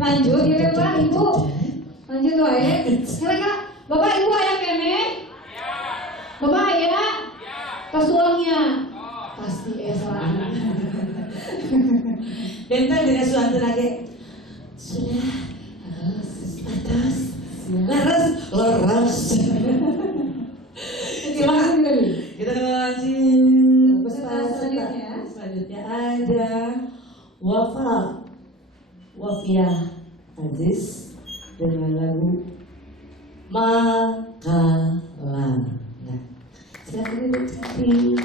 Lanjut ya Pak Ibu. Lanjut wae. Kira-kira Bapak Ibu aya kene? Bapak aya? Tos tuangnya. Pasti salah. Bentar dengan suatu lagi. Sudah atas laras. Kita kasih selanjutnya ada Wafia Aziz dengan lagu Makalar. Nah, silakan duduk.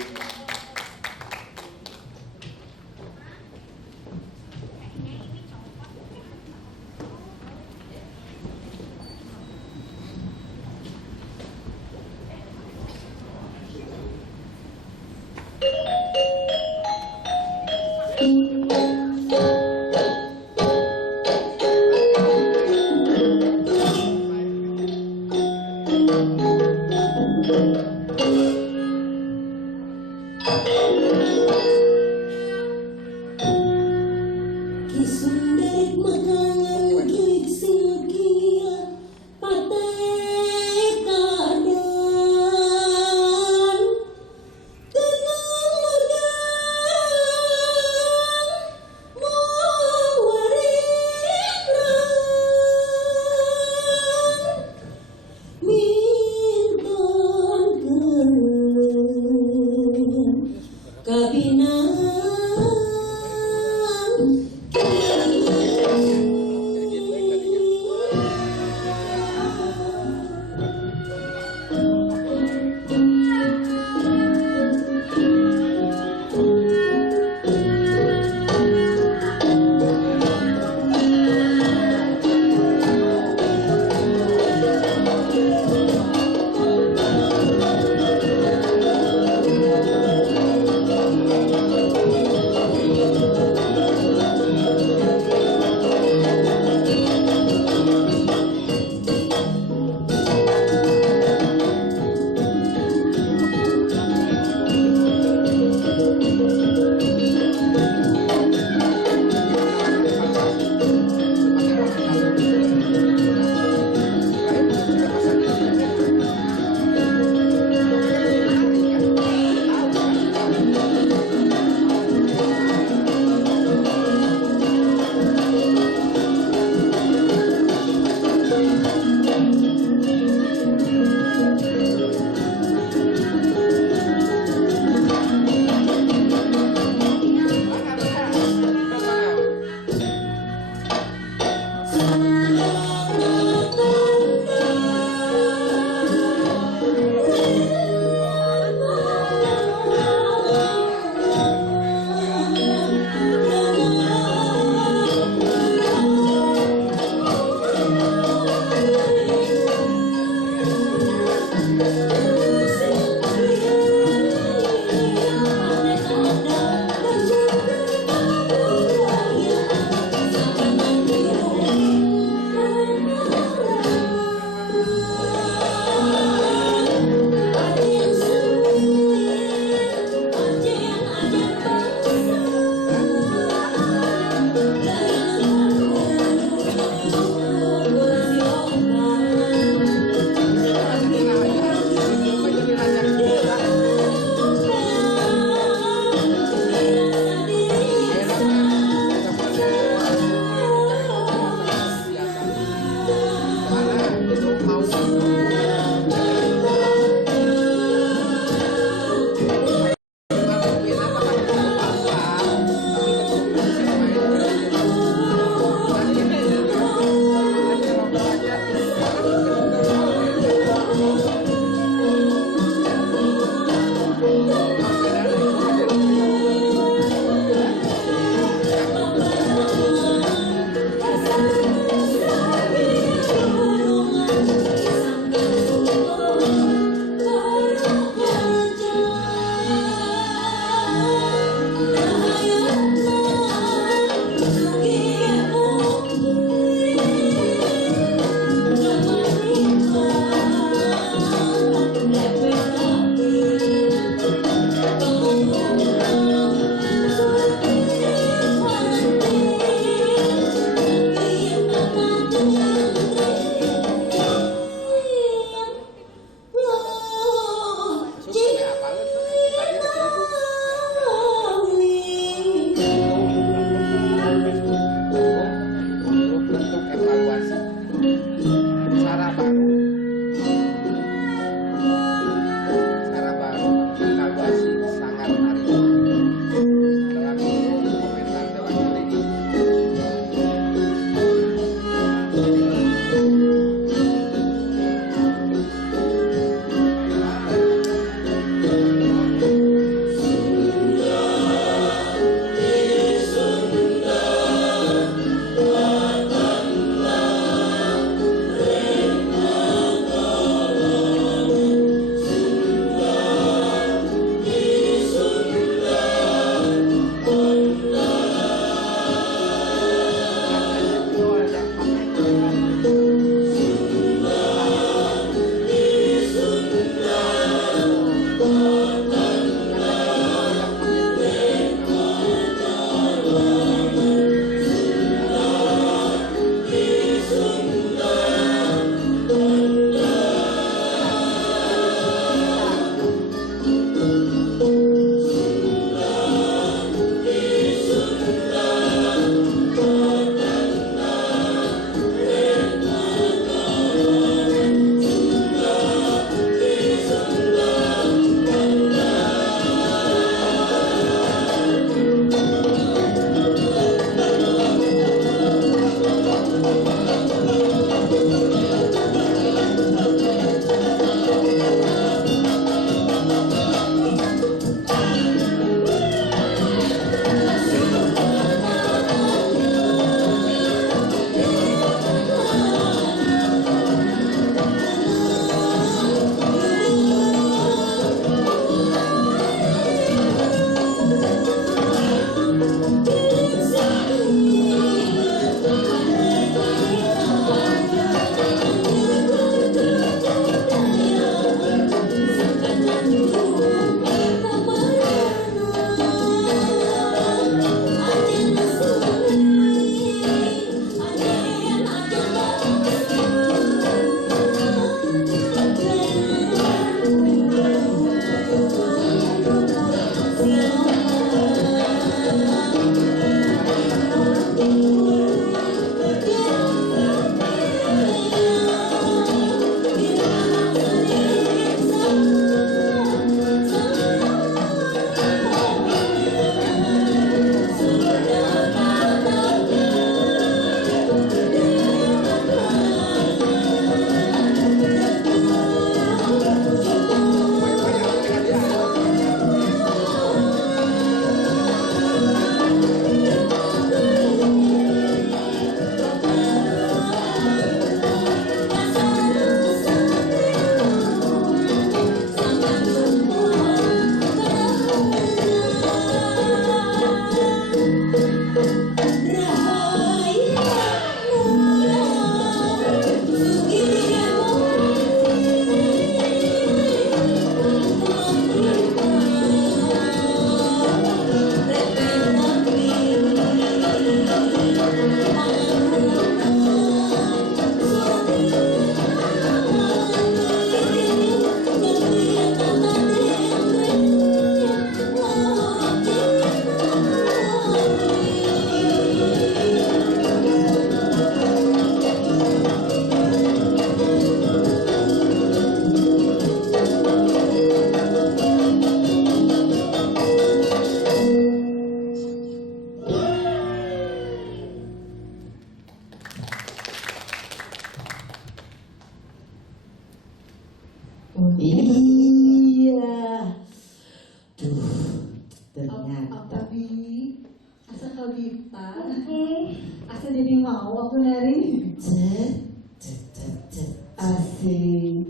waktu nari. Cet, cet, cet, cet. Asik.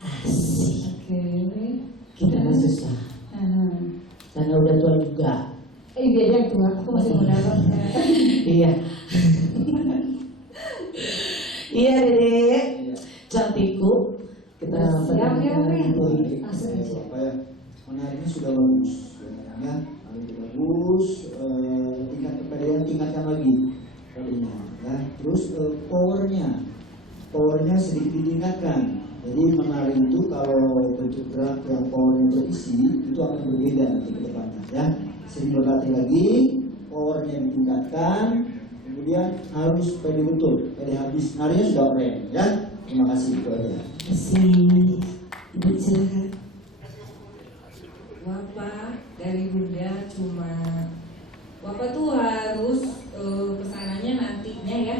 Asik. Oke. Kita mah susah. Karena udah tua juga. Dia yang tua, aku masih muda banget. Iya. Iya Dede, cantikku. Kita Siap ya, Pak, ya? Boleh. Asik aja. Apa ya? Menariknya sudah bagus, ya. Itu bagus. Tingkatkan lagi kalinya, ya. Terus powernya sedikit ditingkatkan. Jadi menari itu kalau bentuk gerak yang powernya berisi itu akan berbeda nanti ke depannya, ya. Sering berlatih lagi, powernya ditingkatkan. Kemudian harus pede betul, pede habis. Narinya sudah keren, ya. Terima kasih, itu aja. Asik. Ibu istirahat. Bapak dari Bunda cuma Bapak tuh harus pesanannya nantinya ya,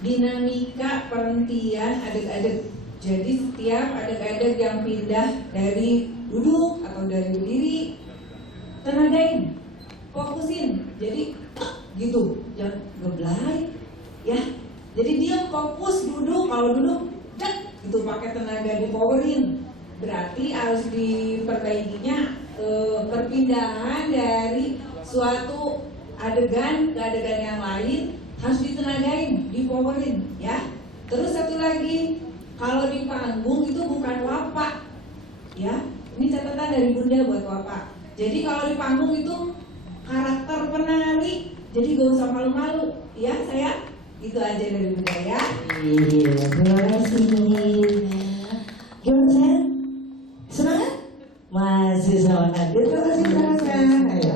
dinamika perhentian adeg-adeg. Jadi setiap adeg-adeg yang pindah dari duduk atau dari berdiri, tenagain, fokusin. Jadi gitu, jangan ngeblay ya. Jadi dia fokus duduk, kalau duduk gitu pakai tenaga dipowerin. Berarti harus diperbaikinya perpindahan dari suatu adegan ke adegan yang lain harus ditenagain, dipowerin ya. Terus satu lagi, kalau di panggung itu bukan wapak ya. Ini catatan dari Bunda buat wapak. Jadi kalau di panggung itu karakter penari, jadi gak usah malu-malu ya saya. Itu aja dari Bunda ya. Iya, terima kasih. Gimana sayang? Semangat? Masih semangat. Terima kasih, Ayo.